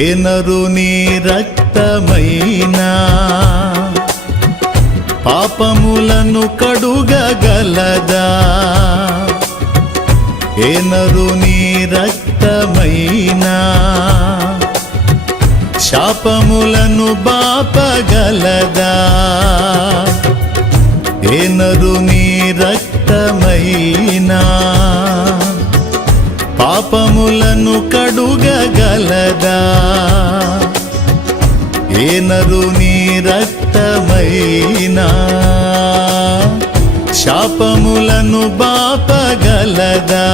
ఏనరు నీ రక్తమైనా పాపములను కడుగగలదా నీ రక్తమైనా శాపములను బాపగలదా ఏనరు నీ రక్తమైనా పాపములను కడుగలదా ఏనరు నీ రక్తమైనా శాపములను బాపగలదా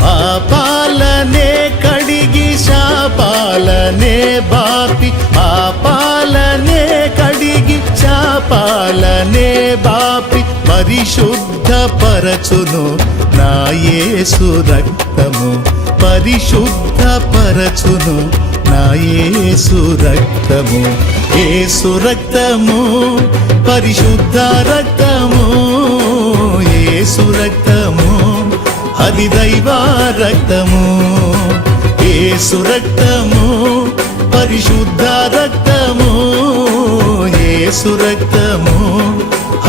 పాపాలనే కడిగి శాపాలనే బాపి పాపాలనే కడిగి శాపాలనే బాపి పరిశుద్ధ పరచును నాయేసు రక్తము పరిశుద్ధ పరచును నాయేసు రక్తము ఏసు రక్తము పరిశుద్ధ రక్తము ఏసు రక్తము అది దైవ రక్తము ఏసు రక్తము పరిశుద్ధ రక్తము ఏసు రక్తము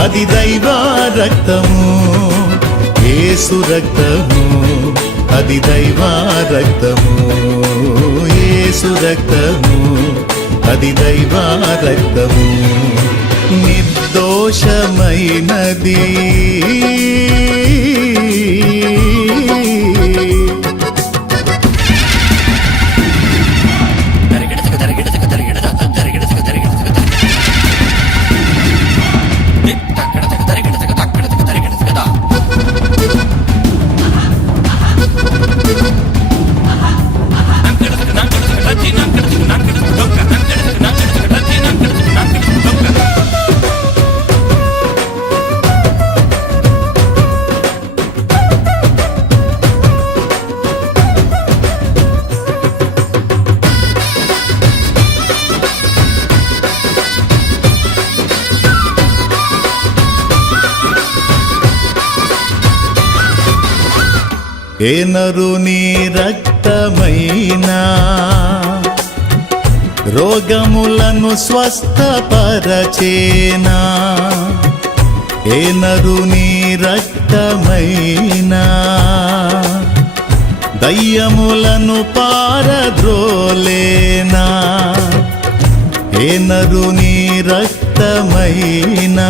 అది దైవ రక్తము యేసు రక్తము అది దైవ రక్తము యేసు రక్తము అది దైవ రక్తము నిర్దోషమైనది ఏనరు నీ రక్తమైనా రోగములను స్వస్థపరచేనా ఏనరు నీ రక్తమైనా దయ్యములను పారద్రోలేనా ఏనరు నీ రక్తమైనా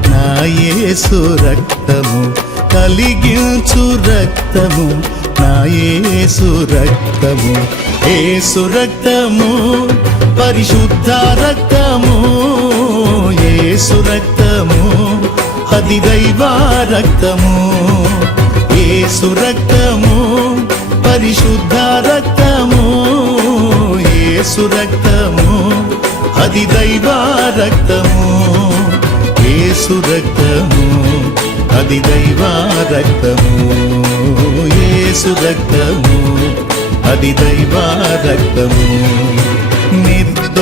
నాయేసు రక్తము కలిగించు రక్తము నాయేసు రక్తము ఏసు రక్తము పరిశుద్ధ రక్తము ఏసు రక్తము దైవ రక్తము ఏసు రక్తము పరిశుద్ధ రక్తము ఏసు రక్తము దైవ రక్తము యేసు రక్తము అది దైవా రక్తము యేసు రక్తము అది దైవా రక్తము నిర్దోషమైనది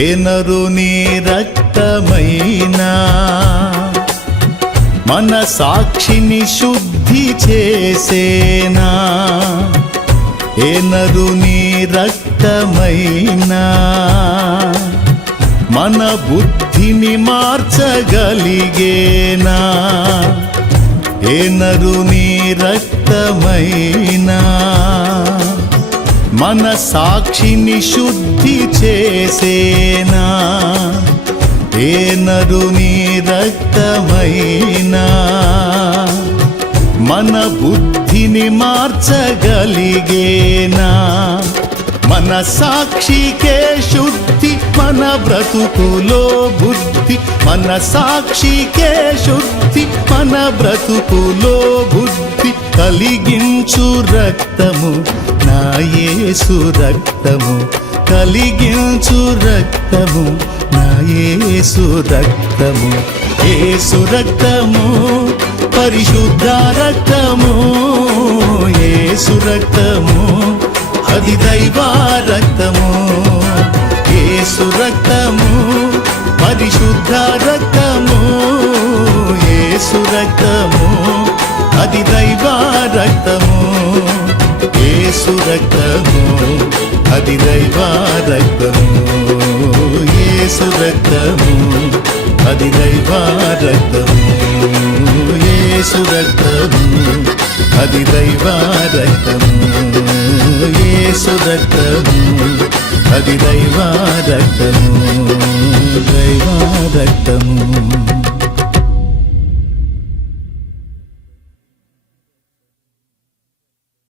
ఏనరు నీ రక్తమైనా మన సాక్షిని శుద్ధి చేసేనా ఏనరు నీ రక్తమైనా మన బుద్ధిని మార్చగలిగేనా ఏనరు నీ రక్తమైనా మన సాక్షిని శుద్ధి చేసేనా తేనరు నీ రక్తమైనా మన బుద్ధిని మార్చగలిగేనా మన సాక్షికే శుద్ధి మన బ్రతుకులో బుద్ధి మన సాక్షికే శుద్ధి మన బ్రతుకులో బుద్ధి కలిగించు రక్తము నాయేసు రక్తము కలిగించు రక్తము నాయసు రక్తము ఏ సురక్తము పరిశుద్ధ రక్తము ఏ సురక్తము అది దైవ రక్తము ఏ సురక్తము పరిశుద్ధ రక్తము ఏ సురక్తము అది దైవ రక్తము యేసు రక్తము అది దైవా రక్తము యేసు రక్తము అది దైవా రక్తము యేసు రక్తము అది దైవా రక్తము యేసు రక్తము అది దైవా రక్తము దైవా రక్తము